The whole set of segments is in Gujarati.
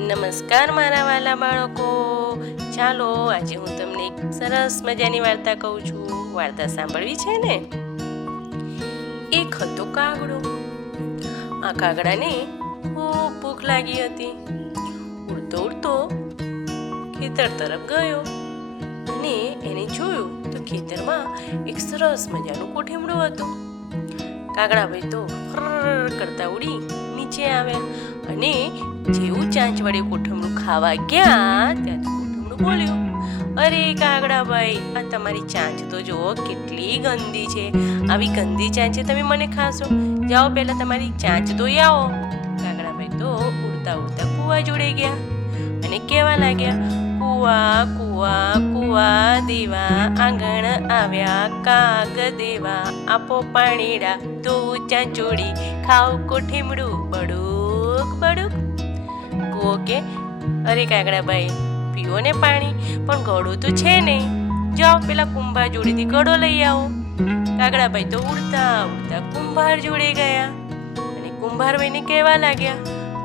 નમસ્કાર મારા વાલા બાળકો. ચાલો, આજે હું તમને એક સરસ મજાની વાર્તા કહું છું. વાર્તા સાંભળવી છે ને? એક હતો કાગડો. આ કાગડાને ખૂબ ભૂખ લાગી હતી. ઉડતો ઉડતો ખેતર તરફ ગયો અને એને જોયું તો ખેતરમાં એક સરસ મજાનું કોઠીમડું હતું. કાગડાભાઈ તો ફર કરતા ઉડી નીચે આવ્યા અને જેવું ચાંચવાળી કોઠમણું ખાવા ગયા, ત્યાં તો કોઠમડું બોલ્યું અરે કાગડાભાઈ, આ તમારી ચાંચ તો જુઓ, કેટલી ગંદી છે. આવી ગંદી ચાંચ તમે મને ખાશો. જાઓ પહેલા તમારી ચાંચ તો આવો. કાગડાભાઈ તો ઉડતા ઉડતા કૂવા જોડે ગયા. અને કહેવા લાગ્યા કુવા કુવા કુવા દેવા, આંગણ આવ્યા, કાગ દેવા, આપો પાણીડા તું ચાંચોડી ખાવ કોઠીમડું, બડુક બડુક. કુવો કે, અરે કાગડાભાઈ પીવો ને પાણી, પણ ગળું તો છે નહીં. જાઓ પેલા કુંભાર જોડેથી ગળો લઈ આવો. કાગડાભાઈ તો ઉડતા ઉડતા કુંભાર જોડે ગયા. અને કુંભારભાઈને કહેવા લાગ્યા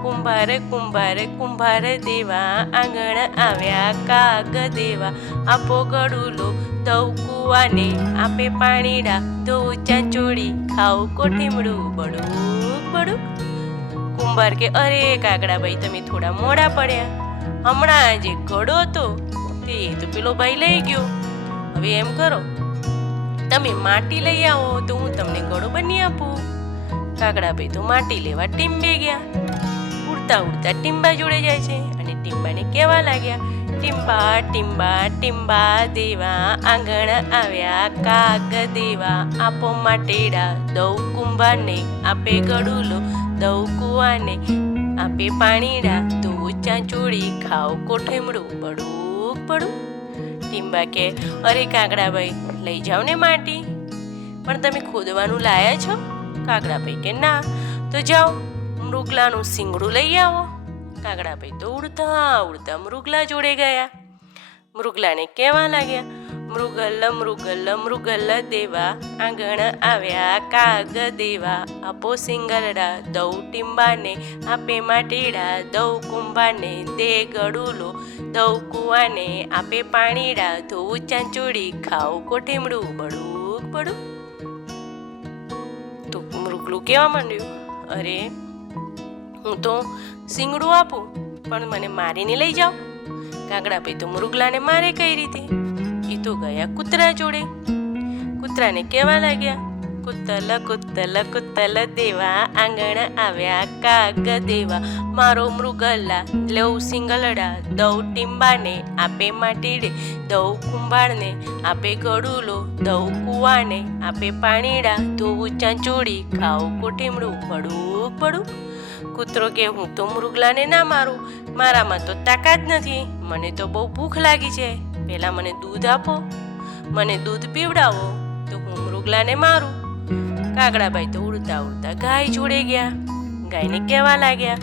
કુંભાર કુંભાર કુંભાર દેવા, આંગણ આવ્યા કાગ દેવા. આપો ગળુલો દઉં કુવાને, આપે પાણીડા દો ચાંચોડી ખાવ કોઠીમડું બડુક બડુક કુંભાર કે, અરે કાગડાભાઈ તમે થોડા મોડા પડ્યા. હમણાં જે ઘડો હતો તે તો પેલો ભાઈ લઈ ગયો. હવે એમ કરો, તમે માટી લઈ આવો, તો હું તમને ઘડો બની આપું. કાગડાભાઈ તો માટી લેવા ટીમ્બે ગયા. ઉડતા ઉડતા ટીમ્બા જોડે જાય છે અને ટીમ્બાને કહેવા લાગ્યા, ટીમ્બા ટીમ્બા ટીમ્બા દેવા, આંગણ આવ્યા, કાગ દેવા, આપો માટેડા, દઉં કુંભાને આપે ગડુલો દઉં કુવાને, આપે પાણીડા, તું ચાંચોડી ખાવ કોઠેમડું બડુક પડું. ટીમ્બા કે, અરે કાગડાભાઈ લઈ જાઓ ને માટી. પણ તમે ખોદવાનું લાયા છો? કાગડાભાઈ કે ના. તો જાઓ. મૃગલાનું સિંગડું લઈ આવો કાગડાભાઈ તો ઉડતા ઉડતા મૃગલા જોડે ગયા મૃગલાને કહેવા લાગ્યા મૃગલ મૃગલ મૃગલ દેવા આંગણ આવ્યા કાગ દેવા આપો સિંગલડા દઉં ટીંબાને આપે માટીડા દઉં કુંભાને દે ગડુલો દઉં કુવાને આપે પાણીડા ધોવું ચાંચોડી ખાવ કોઠીમડું બડુક બડું તો મૃગલું કેવા માંડ્યું અરે હું તો સિંગડું આપું, પણ મને મારીને લઈ જાઓ. કાગડાભાઈ તો મૃગલાને મારે કઈ રીતે? એ તો ગયા કૂતરા જોડે. કૂતરાને કહેવા લાગ્યા, કુતલ કુતલ કુતલ દેવા, આંગણ આવ્યા કાગ દેવા. મારો મૃગલા લઉં સિંગલડા, દઉં ટીંબાને આપે માટીડે, દઉં કુંભારને આપે ગડુલો દઉં કુવાને આપે પાણીડા. ધોવું ચાંચોડી ખાવ કોઠીમડું પડું પડુક કૂતરો કે હું તો મૃગલાને ના મારું? મારામાં તો તાકાત નથી. મને તો બહુ ભૂખ લાગી છે. પહેલાં મને દૂધ આપો. મને દૂધ પીવડાવો તો હું મૃગલાને મારું. કાગડાભાઈ તો ઉડતા ઉડતા ગાય જોડે ગયા. ગાયને કહેવા લાગ્યા,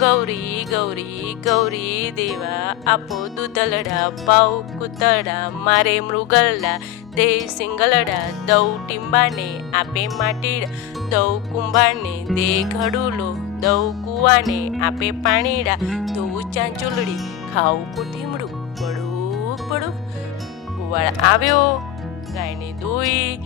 ગૌરી ગૌરી ગૌરી દેવા, આપો દૂધલડા પાઉ કૂતરડા મારે મૃગલડા દે સિંગલડા, દઉં ટીંબાને, આપે માટીડા, દઉં કુંભારને, દે ઘડુલો દઉં કુવાને આપે પાણીડા, ધોવું ચાંચુલડી ખાવું કુઠીમડું પડું પડું કુવાળ આવ્યો, ગાયને દોઈ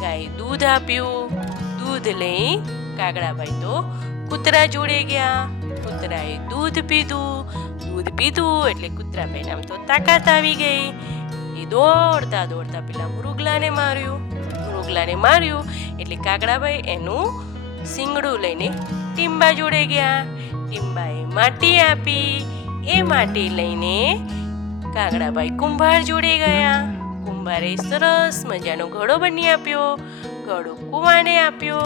ગાય દૂધ આપ્યું. દૂધ લઈ કાગડાભાઈ તો કૂતરા જોડે ગયા. કૂતરાએ દૂધ પીધું. દૂધ પીધું એટલે કૂતરા નામ તો તાકાત આવી ગઈ. એ દોડતા દોડતા પેલા મૃગલાને માર્યું. મૃગલાને માર્યું એટલે કાગડાભાઈ એનું સિંગડું લઈને ટીમ્બા જોડે ગયા. ટીમ્બાએ માટી આપી. એ માટી લઈને કાગડાભાઈ કુંભાર જોડે ગયા. કુંભારે સરસ મજાનો ઘડો બની આપ્યો. ઘડો કુવાને આપ્યો.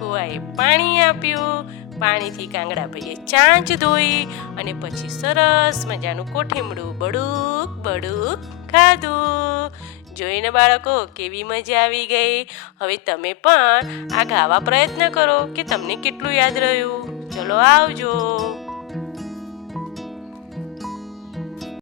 કુવાએ પાણી આપ્યું. પાણીથી કાંગડાભાઈએ ચાંચ ધોઈ અને પછી સરસ મજાનું કોઠીમડું બડુક બડુક ખાધું. જોઈને બાળકો, કેવી મજા આવી ગઈ? હવે તમે પણ આ ગાવા પ્રયત્ન કરો કે તમને કેટલું યાદ રહ્યું. ચલો આવજો.